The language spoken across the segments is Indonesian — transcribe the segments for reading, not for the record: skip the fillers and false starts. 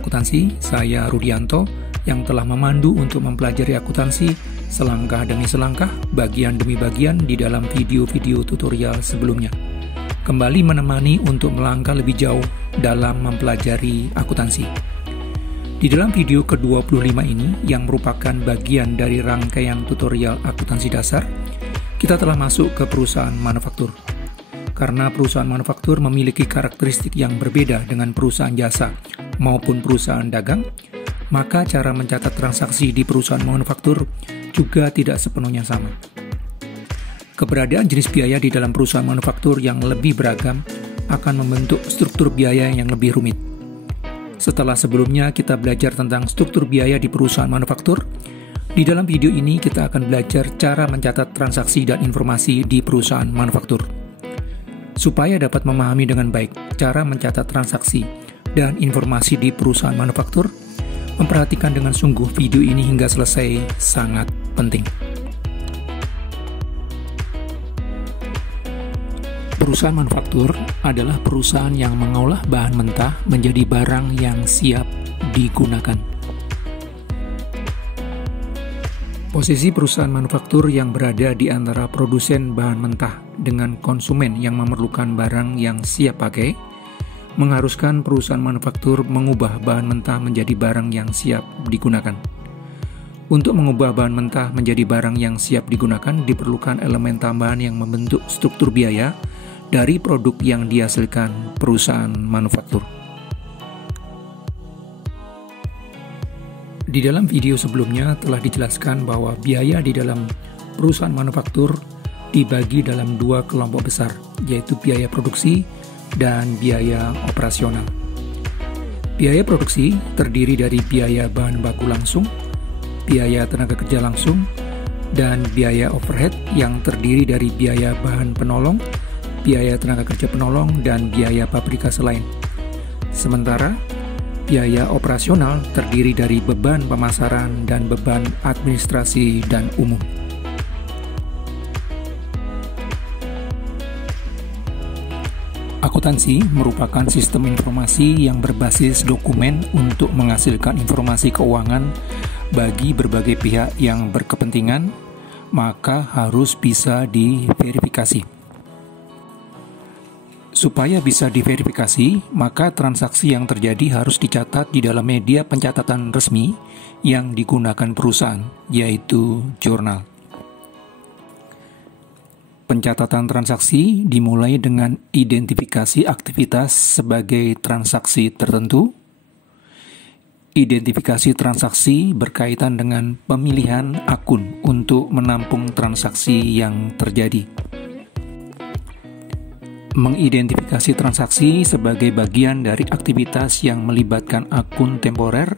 Akuntansi, saya Rudianto yang telah memandu untuk mempelajari akuntansi selangkah demi selangkah, bagian demi bagian di dalam video-video tutorial sebelumnya. Kembali menemani untuk melangkah lebih jauh dalam mempelajari akuntansi. Di dalam video ke-25 ini, yang merupakan bagian dari rangkaian tutorial akuntansi dasar, kita telah masuk ke perusahaan manufaktur. Karena perusahaan manufaktur memiliki karakteristik yang berbeda dengan perusahaan jasa maupun perusahaan dagang, maka cara mencatat transaksi di perusahaan manufaktur juga tidak sepenuhnya sama. Keberadaan jenis biaya di dalam perusahaan manufaktur yang lebih beragam akan membentuk struktur biaya yang lebih rumit. Setelah sebelumnya kita belajar tentang struktur biaya di perusahaan manufaktur, di dalam video ini kita akan belajar cara mencatat transaksi dan informasi di perusahaan manufaktur. Supaya dapat memahami dengan baik cara mencatat transaksi dan informasi di perusahaan manufaktur, memperhatikan dengan sungguh video ini hingga selesai sangat penting. Perusahaan manufaktur adalah perusahaan yang mengolah bahan mentah menjadi barang yang siap digunakan. Posisi perusahaan manufaktur yang berada di antara produsen bahan mentah dengan konsumen yang memerlukan barang yang siap pakai, mengharuskan perusahaan manufaktur mengubah bahan mentah menjadi barang yang siap digunakan. Untuk mengubah bahan mentah menjadi barang yang siap digunakan, diperlukan elemen tambahan yang membentuk struktur biaya dari produk yang dihasilkan perusahaan manufaktur. Di dalam video sebelumnya telah dijelaskan bahwa biaya di dalam perusahaan manufaktur dibagi dalam dua kelompok besar, yaitu biaya produksi dan biaya operasional. Biaya produksi terdiri dari biaya bahan baku langsung, biaya tenaga kerja langsung, dan biaya overhead yang terdiri dari biaya bahan penolong, biaya tenaga kerja penolong, dan biaya pabrikase lain. Sementara biaya operasional terdiri dari beban pemasaran dan beban administrasi dan umum. Akuntansi merupakan sistem informasi yang berbasis dokumen untuk menghasilkan informasi keuangan bagi berbagai pihak yang berkepentingan, maka harus bisa diverifikasi. Supaya bisa diverifikasi, maka transaksi yang terjadi harus dicatat di dalam media pencatatan resmi yang digunakan perusahaan, yaitu jurnal. Pencatatan transaksi dimulai dengan identifikasi aktivitas sebagai transaksi tertentu. Identifikasi transaksi berkaitan dengan pemilihan akun untuk menampung transaksi yang terjadi. Mengidentifikasi transaksi sebagai bagian dari aktivitas yang melibatkan akun temporer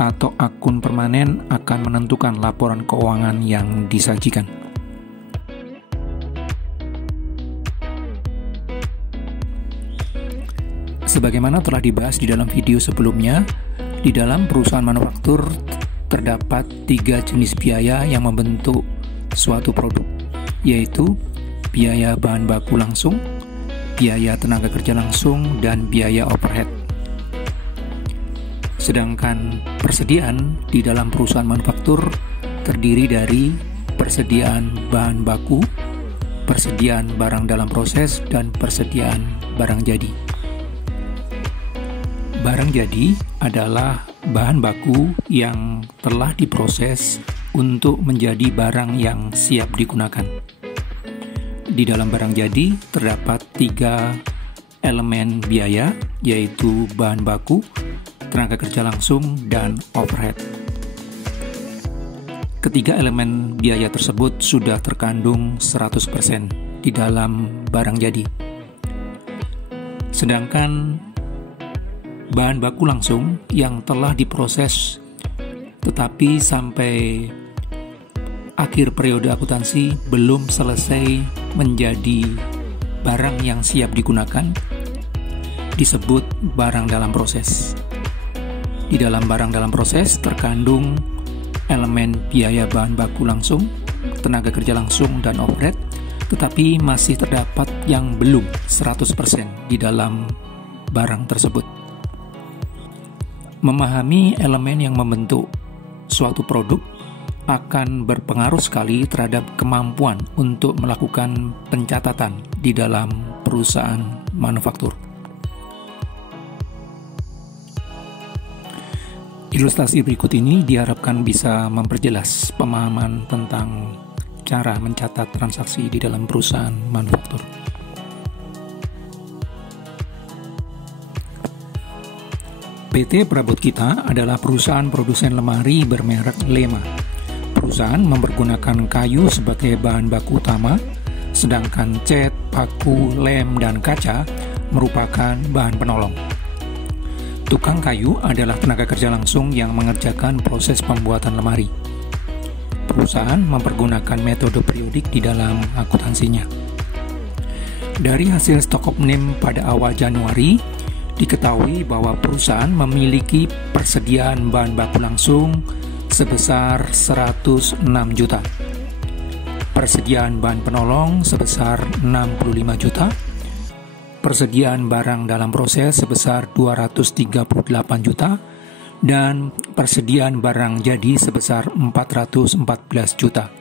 atau akun permanen akan menentukan laporan keuangan yang disajikan. Sebagaimana telah dibahas di dalam video sebelumnya, di dalam perusahaan manufaktur terdapat 3 jenis biaya yang membentuk suatu produk, yaitu biaya bahan baku langsung, biaya tenaga kerja langsung, dan biaya overhead. Sedangkan persediaan di dalam perusahaan manufaktur terdiri dari persediaan bahan baku, persediaan barang dalam proses, dan persediaan barang jadi. Barang jadi adalah bahan baku yang telah diproses untuk menjadi barang yang siap digunakan. Di dalam barang jadi terdapat 3 elemen biaya, yaitu bahan baku, tenaga kerja langsung, dan overhead. Ketiga elemen biaya tersebut sudah terkandung 100% di dalam barang jadi. Sedangkan bahan baku langsung yang telah diproses tetapi sampai akhir periode akuntansi belum selesai menjadi barang yang siap digunakan disebut barang dalam proses. Di dalam barang dalam proses terkandung elemen biaya bahan baku langsung, tenaga kerja langsung, dan overhead, tetapi masih terdapat yang belum 100% di dalam barang tersebut. Memahami elemen yang membentuk suatu produk akan berpengaruh sekali terhadap kemampuan untuk melakukan pencatatan di dalam perusahaan manufaktur. Ilustrasi berikut ini diharapkan bisa memperjelas pemahaman tentang cara mencatat transaksi di dalam perusahaan manufaktur. PT Perabot Kita adalah perusahaan produsen lemari bermerek Lema. Perusahaan mempergunakan kayu sebagai bahan baku utama, sedangkan cat, paku, lem, dan kaca merupakan bahan penolong. Tukang kayu adalah tenaga kerja langsung yang mengerjakan proses pembuatan lemari. Perusahaan mempergunakan metode periodik di dalam akuntansinya. Dari hasil stock opname pada awal Januari, diketahui bahwa perusahaan memiliki persediaan bahan baku langsung sebesar 106 juta, persediaan bahan penolong sebesar 65 juta, persediaan barang dalam proses sebesar 238 juta, dan persediaan barang jadi sebesar 414 juta.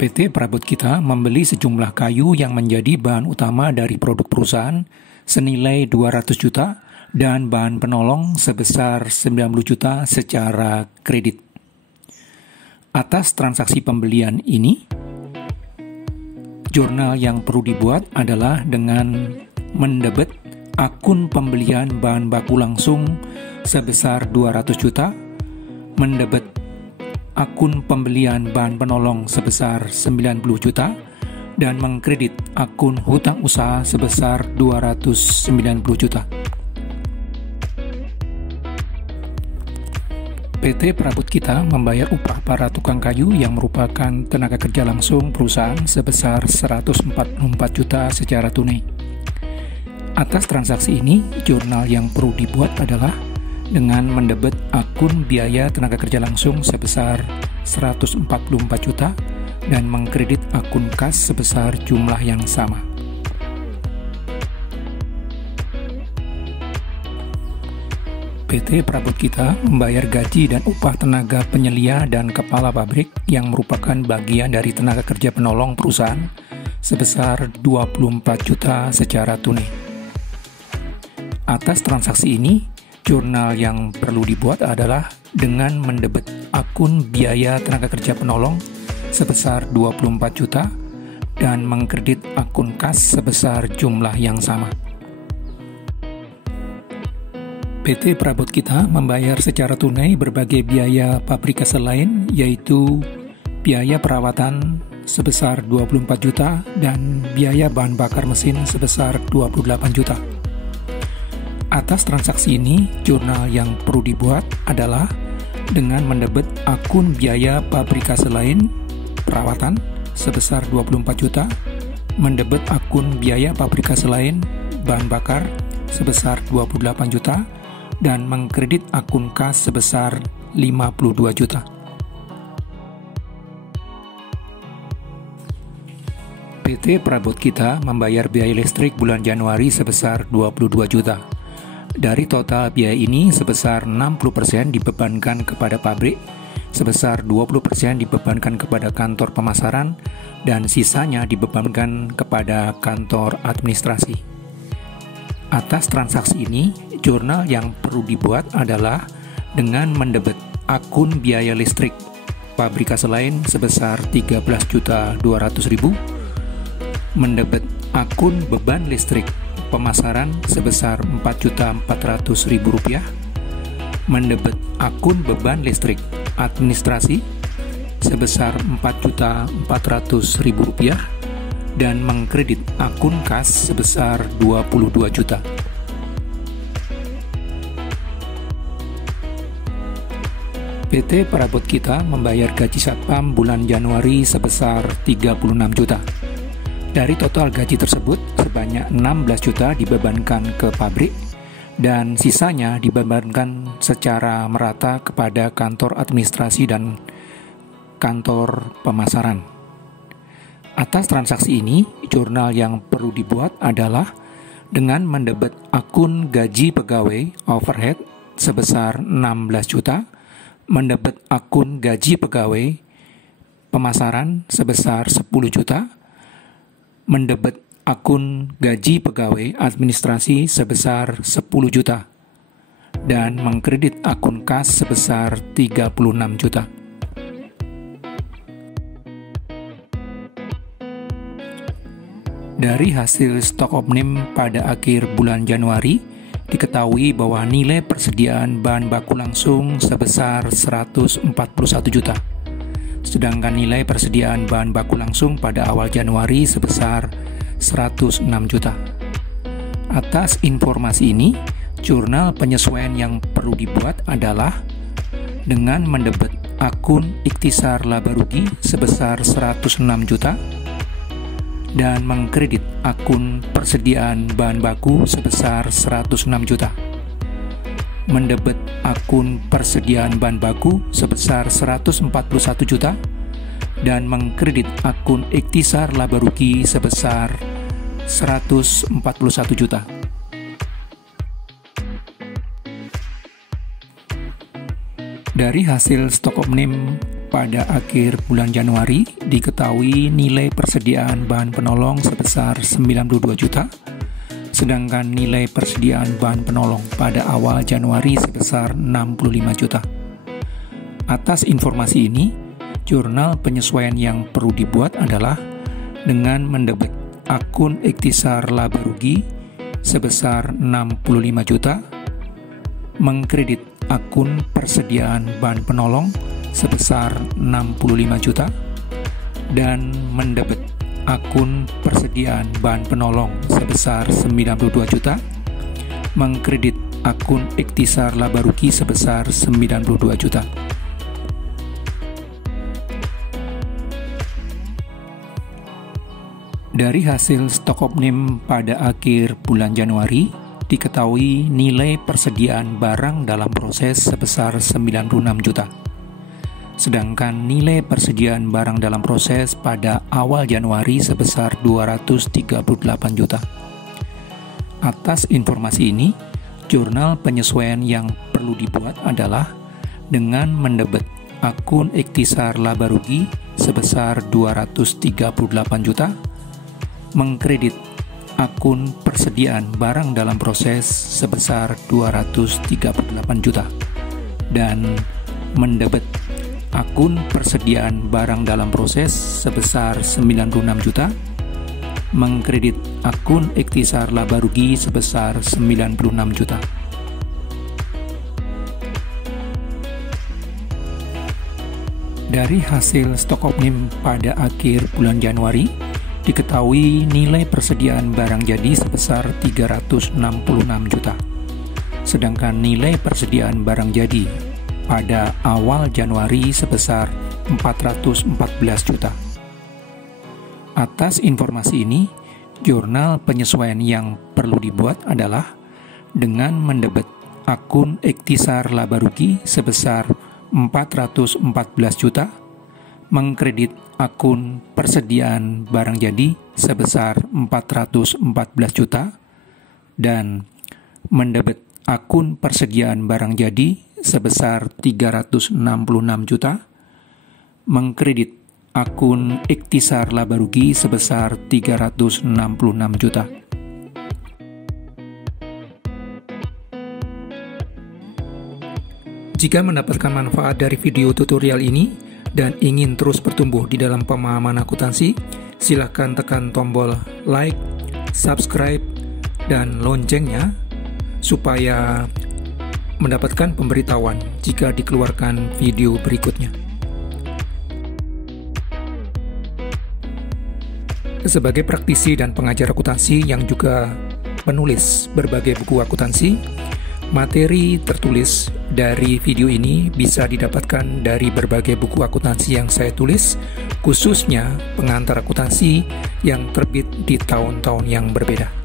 PT Perabot Kita membeli sejumlah kayu yang menjadi bahan utama dari produk perusahaan senilai 200 juta dan bahan penolong sebesar 90 juta secara kredit. Atas transaksi pembelian ini, jurnal yang perlu dibuat adalah dengan mendebet akun pembelian bahan baku langsung sebesar 200 juta, mendebet akun pembelian bahan penolong sebesar 90 juta, dan mengkredit akun hutang usaha sebesar 290 juta. PT Perabot Kita membayar upah para tukang kayu yang merupakan tenaga kerja langsung perusahaan sebesar 144 juta secara tunai. Atas transaksi ini, jurnal yang perlu dibuat adalah dengan mendebet akun biaya tenaga kerja langsung sebesar 144 juta dan mengkredit akun kas sebesar jumlah yang sama. PT Perabot Kita membayar gaji dan upah tenaga penyelia dan kepala pabrik yang merupakan bagian dari tenaga kerja penolong perusahaan sebesar 24 juta secara tunai. Atas transaksi ini, jurnal yang perlu dibuat adalah dengan mendebet akun biaya tenaga kerja penolong sebesar 24 juta dan mengkredit akun kas sebesar jumlah yang sama. PT Perabot Kita membayar secara tunai berbagai biaya pabrikase lain, yaitu biaya perawatan sebesar 24 juta dan biaya bahan bakar mesin sebesar 28 juta. Atas transaksi ini, jurnal yang perlu dibuat adalah dengan mendebet akun biaya pabrikase lain perawatan sebesar 24 juta, mendebet akun biaya pabrikase lain bahan bakar sebesar 28 juta, dan mengkredit akun kas sebesar 52 juta. PT Perabot Kita membayar biaya listrik bulan Januari sebesar 22 juta. Dari total biaya ini, sebesar 60% dibebankan kepada pabrik, sebesar 20% dibebankan kepada kantor pemasaran, dan sisanya dibebankan kepada kantor administrasi. Atas transaksi ini, jurnal yang perlu dibuat adalah dengan mendebet akun biaya listrik pabrikase lain sebesar 13.200.000, mendebet akun beban listrik pemasaran sebesar Rp4.400.000, mendebet akun beban listrik administrasi sebesar Rp4.400.000, dan mengkredit akun kas sebesar 22 juta. PT Perabot Kita membayar gaji satpam bulan Januari sebesar 36 juta. Dari total gaji tersebut, sebanyak 16 juta dibebankan ke pabrik dan sisanya dibebankan secara merata kepada kantor administrasi dan kantor pemasaran. Atas transaksi ini, jurnal yang perlu dibuat adalah dengan mendebet akun gaji pegawai overhead sebesar 16 juta, mendebet akun gaji pegawai pemasaran sebesar 10 juta, mendebet akun gaji pegawai administrasi sebesar 10 juta, dan mengkredit akun kas sebesar 36 juta. Dari hasil stok opname pada akhir bulan Januari, diketahui bahwa nilai persediaan bahan baku langsung sebesar 141 juta. Sedangkan nilai persediaan bahan baku langsung pada awal Januari sebesar 106 juta. Atas informasi ini, jurnal penyesuaian yang perlu dibuat adalah dengan mendebet akun ikhtisar laba rugi sebesar 106 juta, dan mengkredit akun persediaan bahan baku sebesar 106 juta. Mendebet akun persediaan bahan baku sebesar 141 juta dan mengkredit akun ikhtisar laba rugi sebesar 141 juta. Dari hasil stok opname pada akhir bulan Januari, diketahui nilai persediaan bahan penolong sebesar 92 juta, sedangkan nilai persediaan bahan penolong pada awal Januari sebesar 65 juta. Atas informasi ini, jurnal penyesuaian yang perlu dibuat adalah dengan mendebet akun ikhtisar laba rugi sebesar 65 juta, mengkredit akun persediaan bahan penolong sebesar 65 juta, dan mendebet akun persediaan bahan penolong sebesar 92 juta, mengkredit akun ikhtisar laba rugi sebesar 92 juta. Dari hasil stok opname pada akhir bulan Januari, diketahui nilai persediaan barang dalam proses sebesar 96 juta. Sedangkan nilai persediaan barang dalam proses pada awal Januari sebesar 238 juta. Atas informasi ini, jurnal penyesuaian yang perlu dibuat adalah dengan mendebet akun ikhtisar laba rugi sebesar 238 juta, mengkredit akun persediaan barang dalam proses sebesar 238 juta, dan mendebet akun persediaan barang dalam proses sebesar 96 juta, mengkredit akun ikhtisar laba rugi sebesar 96 juta. Dari hasil stok opname pada akhir bulan Januari, diketahui nilai persediaan barang jadi sebesar 366 juta. Sedangkan nilai persediaan barang jadi pada awal Januari sebesar 414 juta. Atas informasi ini, jurnal penyesuaian yang perlu dibuat adalah dengan mendebet akun ikhtisar laba rugi sebesar 414 juta, mengkredit akun persediaan barang jadi sebesar 414 juta, dan mendebet akun persediaan barang jadi sebesar 366 juta, mengkredit akun ikhtisar laba rugi sebesar 366 juta. Jika mendapatkan manfaat dari video tutorial ini dan ingin terus bertumbuh di dalam pemahaman akuntansi, silakan tekan tombol like, subscribe, dan loncengnya supaya mendapatkan pemberitahuan jika dikeluarkan video berikutnya. Sebagai praktisi dan pengajar akuntansi yang juga penulis berbagai buku akuntansi, materi tertulis dari video ini bisa didapatkan dari berbagai buku akuntansi yang saya tulis, khususnya pengantar akuntansi yang terbit di tahun-tahun yang berbeda.